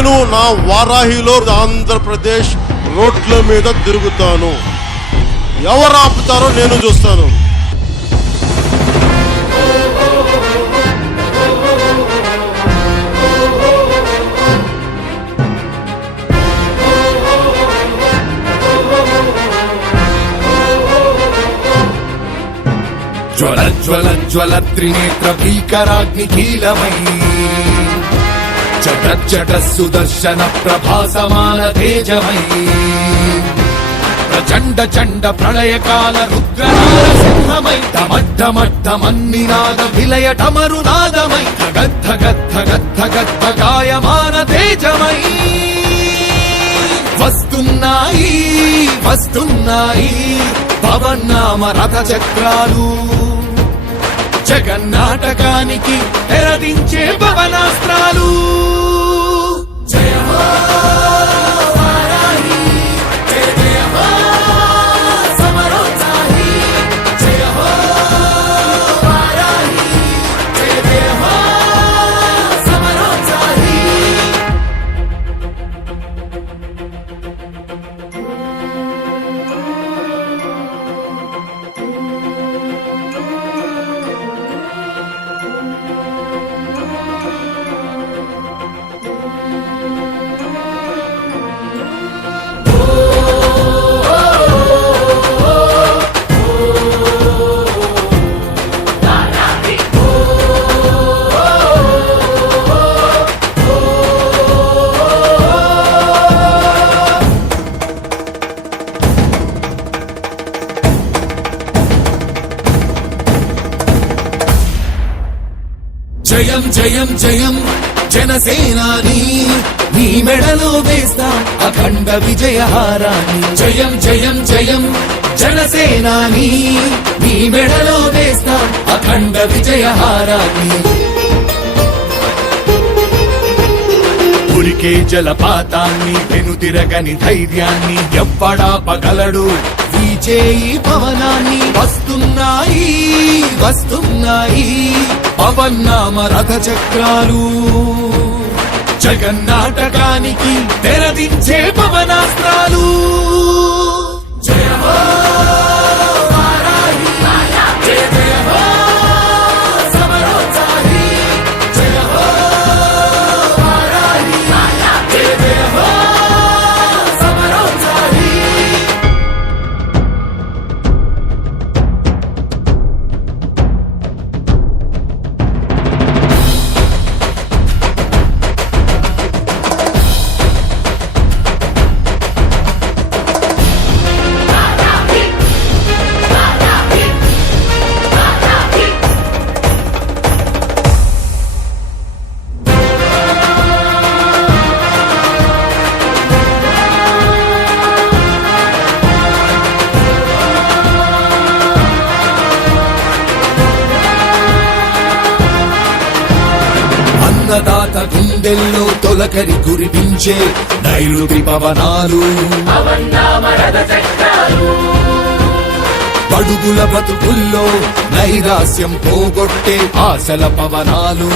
నేను నా వారాహిలో ఆంధ్రప్రదేశ్ రోడ్ల మీద తిరుగుతాను. ఎవరు ఆపుతారో నేను చూస్తాను. జ్వల జ్వల జ్వల త్రినేత్ర భీకరాగ్ని కీలమై చట చట సుదర్శన ప్రభాసమాన తేజమై ప్రచండ చండ ప్రళయకాల రుద్రనారసింహమై డమడ్డమడ్డమన్నినాద విలయ డమరునాదమై గద్ధ గద్ధ గద్ధ గద్ధ గాయమాన తేజమై వస్తున్నాయి వస్తున్నాయి పవన్నామ రథ చక్రాలు జగన్నాటకానికి తెరదించే పవనాస్త్రాలు. జయ హో వారాహి, జయ జయ హో సమరోత్సాహి, జయ హో వారాహి, జయ జయ హో సమరోత్సాహి. జయం జయం జయం జనసేనాని, నీ మెడలో వేస్తా అఖండ విజయహారాన్ని. జయం జయం జయం జనసేనాని, నీ మెడలో వేస్తా అఖండ విజయహారాన్ని. ఉరికే జలపాతాన్ని వెనుతిరగని ధైర్యాన్ని ఎవ్వడాపగలడు వీచేయి పవనాన్ని. వస్తున్నాయి వస్తున్నాయి పవన్నామ రథ చక్రాలు జగన్నాటకానికి తెరదించే పవనాస్త్రాలు. జయ హో వారాహి, జయ జయ హో సమరోత్సాహి, జయ హో వారాహి, జయ జయ హో సమరోత్సాహి. అన్నదాత గుండెల్లో తొలకరి కురిపించే నైరుతి పవనాలు, పడుగుల బతుకుల్లో నైరాస్యం పోగొట్టే ఆశల పవనాలు.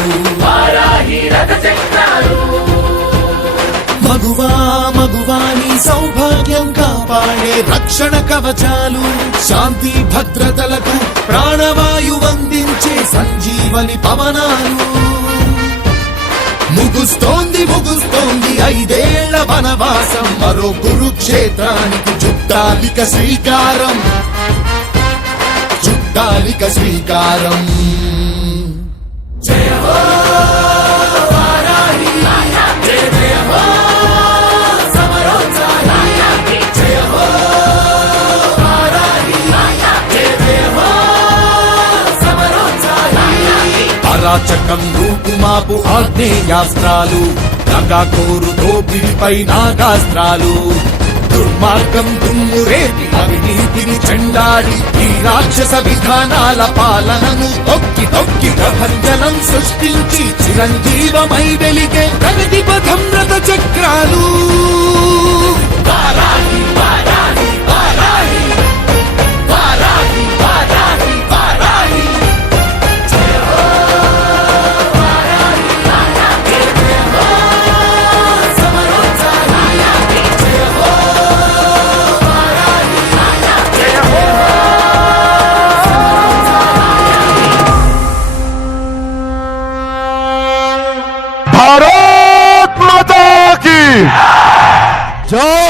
మగువా మగువాని సౌభాగ్యం కాపాడే రక్షణ కవచాలు, శాంతి భద్రతలకు ప్రాణవాయువందించే సంజీవని పవనాలు. ముగుస్తోంది ముగుస్తోంది 5 ఏళ్ల వనవాసం, మరో కురుక్షేత్రానికి చుట్టాలిక శ్రీకారం, చుట్టాలిక శ్రీకారం. జయ హో వారాహి, జయ జయ హో సమరోత్సాహి, జయ హో వారాహి, జయ జయ హో సమరోత్సాహి. అరాచకం రూపుమాపు ఆగ్నేయాస్త్రాలు, నగాకోరు దోపిడిపై నాగాస్త్రాలు, దుర్మార్గం దుమ్మురేటి అవినీతిని చెండాడి ఈ రాక్షస విధానాల పాలనను తొక్కి తొక్కి ప్రభంజనం సృష్టించి చిరంజీవమై వెలిగే ప్రగతి పథం రథ చక్రాలు. వారాహి వారాహి వారాహి వారాహి వారాహి వారాహి. జయ హో వారాహి, జయ జయ హో జై